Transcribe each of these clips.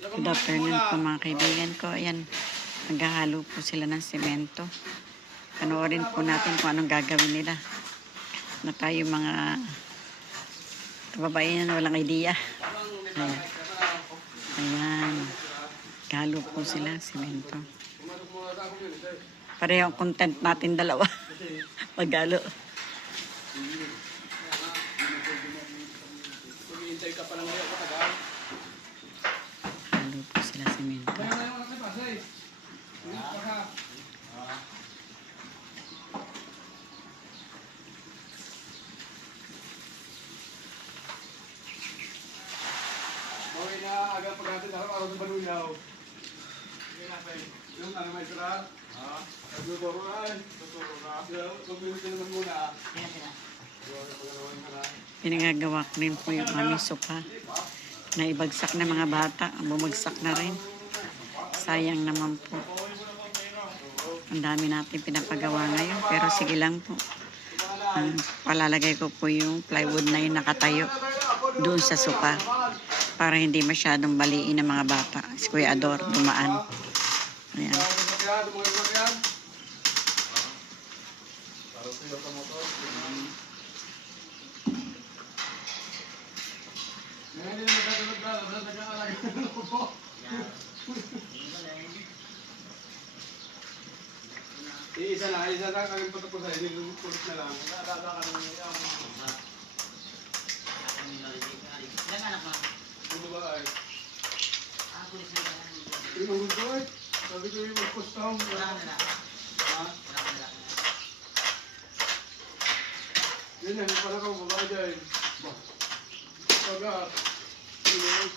Good afternoon po mga kaibigan ko. Ayan, naghahalo po sila ng semento. Panoorin po natin kung anong gagawin nila. Na tayo mga kababaihan walang idea. Ayan. Ayan. Galo po sila, semento. Pareho ang content natin dalawa. Paggalo. Hintay ka pa lang ngayon, matagal. Galo po sila, semento. Kaya na yung anak ni Pasay. Hmm, baka. Bawin na agad pagkatid araw-araw sa Baluyaw. Yung ano may sira? Ha? Nagtuturo na eh. Nagtuturo na. Mag-minute naman muna. Pinagagawa ko rin po yung aming sopa. Na ibagsak na mga bata. Bumagsak na rin. Sayang naman po. Ang dami natin pinapagawa ngayon. Pero sige lang po. Ang palalagay ko po yung plywood na yung nakatayo doon sa sopa. Para hindi masyadong baliin ng mga bata. Si Kuya Ador, dumaan. Ayan. Sasakyan, mga sasakyan. Ngayon din magkatulog na, wala nag-aalaga ng lobo. Iisa na, isa na kami patapos ay nilupulit na lang. Naalala ka ng yung ano ba ay? Inuhod ko eh. Sabi ko yung mag-custom. Ha? Yan yan, para kang babae dyan. Baga. Inuhod.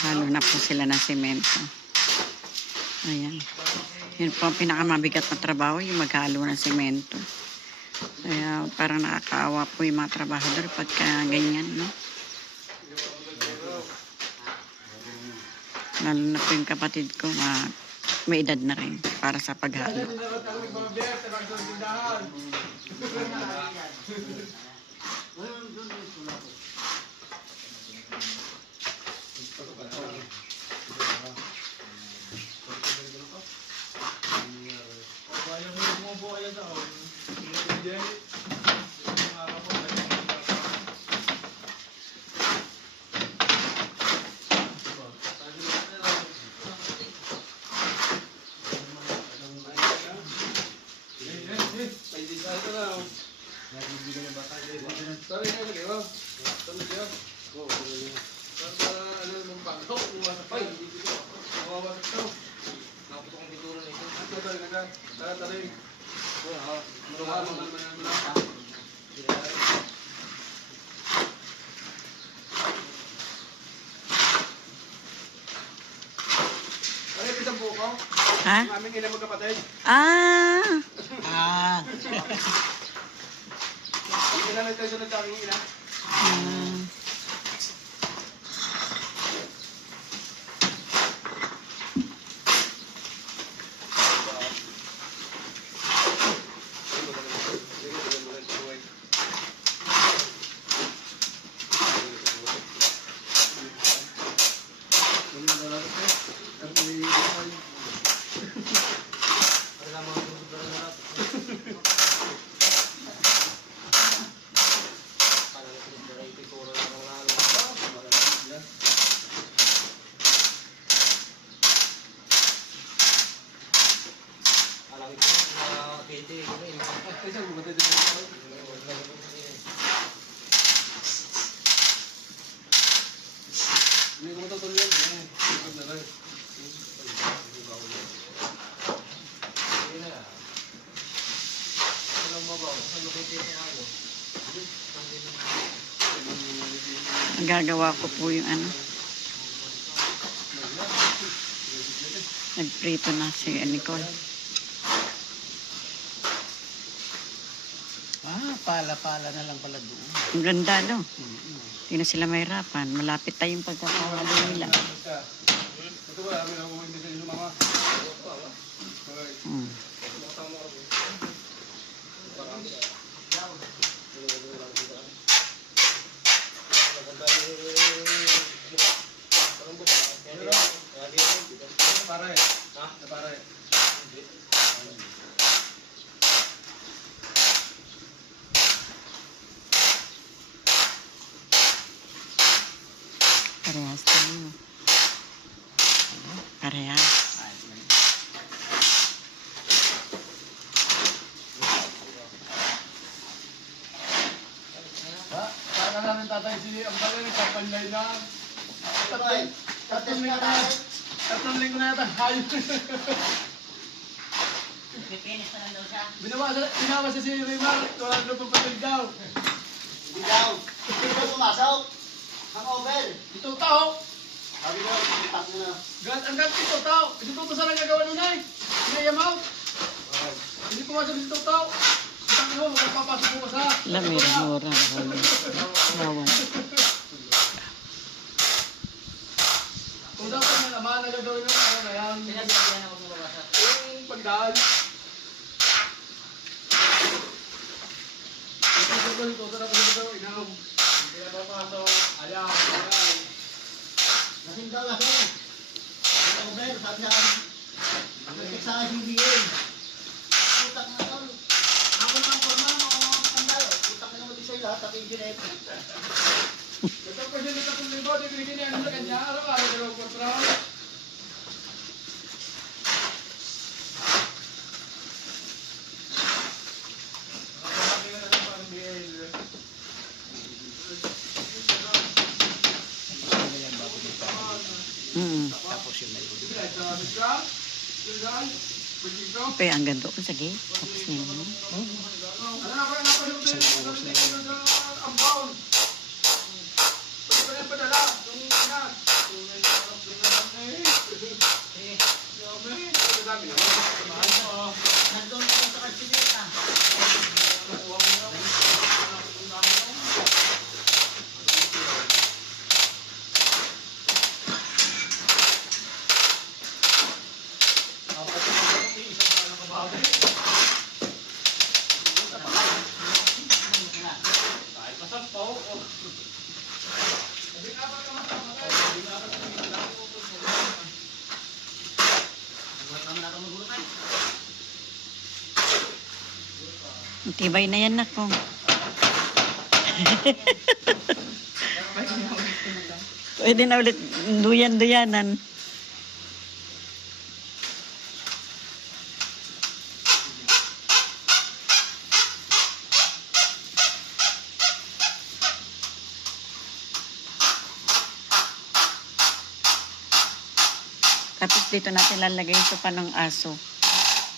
Halo na po sila ng semento. Ayan. Yun po ang pinakamabigat na trabaho, yung maghalo ng semento. Kaya parang nakakaawa po yung mga trabahador pagka ganyan, no? Lalo na po yung kapatid ko, ma may edad na rin para sa paghalo. Magbabiyak, tayo sa. Sorry ka lagi, oh. Tuloy siya. Para ano mong pagkaw, umasapay. Mawawasak to. Ito, tali na ka. Tara, tali. Mula, mula, mula, mula. Ano yung pitang buko? Ha? Ang aming ina magkapatid. Ah! Ah, Hindi na tayo sunod sa aking ina. ah. Hindi ko matutuloy yan. Eh, ikot na lang. Ang gagawa ko po yung ano. Nagprito na si Nicole. pala-pala na lang pala doon. Ang ganda, no? Mm -hmm. Hindi na sila mahirapan. Malapit tayong pagkakawala nila. Mm. Para eh. Ha? Para eh. parehas tayo. Parehas. Para namin tatay si ang bagay ng kapanlay na. Tatay, tatay na tayo. Tatlong linggo na yata, hayo. Pipinis na lang daw siya. Binawasa, binawasa si Raymar, tulad na pagpapil daw. Hindi daw. Hindi daw pumasok. Hangover. Ito tao. Sabi daw, pumitak mo na. Gat, ang gat ito tao. Ito to sa nagagawa nun ay. Inayamaw. Hindi pumasok dito tao. Ang mo, magpapasok mo sa. Lamira, mura. Bawa. Kung dapat na naman, nagagawin ng ano na yan. Sinasabihan ako mababasa. Yung pagdaan. Ito sa ko ito, sarap ito, inaw. Hindi na papasok. Ayan, ayan. Lasing daw, lasing. Hangover, sabi niya kami. Nagkik sa akin. Putak na daw. Ako naman forma, ako naman skandal. Putak na naman sa'yo lahat, at engineer. Ito pa siya sa tuloy ba? Di binigyan niya sa kanya. Araw-araw, dalawang kontrao. Mm. Tapos yun na yun. Pero ang ganda. Ko sa gate. Tapos na yun. Nandun ako sa kalsineta. Ang Tibay na yan ako. Pwede na ulit duyan-duyanan. Tapos dito natin lalagay ito pa ng aso.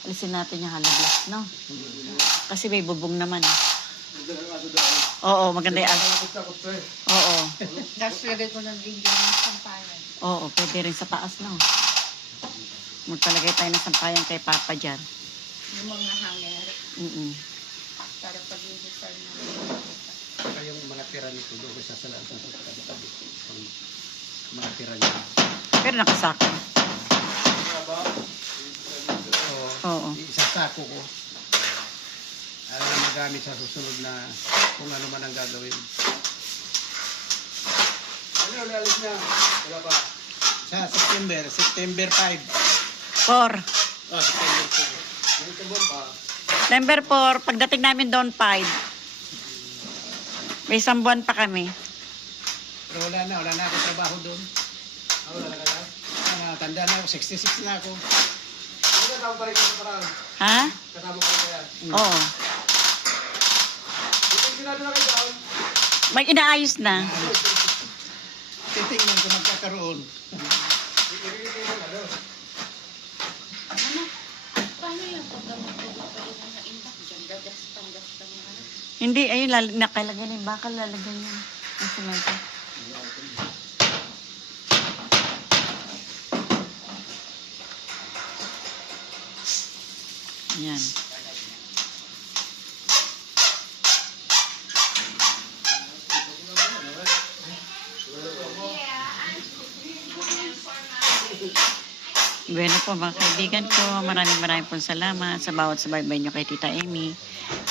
Alisin natin yung halaglas, no? Kasi may bubong naman. Oo, maganda yung aso. Oo. Tapos lagay ko ng video ng sampayan. Oo, pwede rin sa taas, no? Magpalagay tayo ng sampayan kay Papa dyan. Yung mga hanger Mm para pag-iisal na. Saka yung mga tira nito doon sa salaan sa tabi-tabi. Pang mga tira niya. Pero nakasako. Oo. Isasako ko. Para na magamit sa susunod na kung ano man ang gagawin. Ano yung alis niya? Wala pa. Sa September, September 5. Four. Oh, September 2. Yung sabon pa. Number four, pagdating namin doon, five. May isang buwan pa kami. Pero wala na, wala na ako trabaho doon. Ano na lang kaya? Ah, tanda na ako, 66 na ako. Kasama pa rin sa parang? Ha? Kasama ko rin kaya. Oo. Yung sinabi na kayo doon. May inaayos na. Titingnan ko magkakaroon. Ibigay mo na doon. Ano? Paano yung paggamot ko pa imbak dyan? Gagastan-gastan yung ano? Hindi, ayun, lal- nakalagay na yung bakal, lalagyan niya. Ang semento. Yan. Bueno po mga kaibigan ko, maraming maraming pong salamat sa bawat subaybay nyo kay Tita Amy.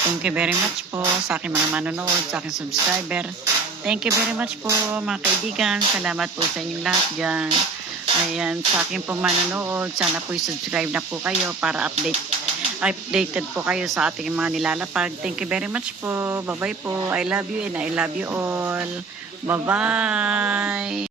Thank you very much po sa aking mga manonood, sa aking subscriber. Thank you very much po mga kaibigan. Salamat po sa inyong lahat dyan. Ayan, sa aking pong manonood, sana po subscribe na po kayo para update updated po kayo sa ating mga nilalapag. Thank you very much po. Bye-bye po. I love you and I love you all. Bye-bye.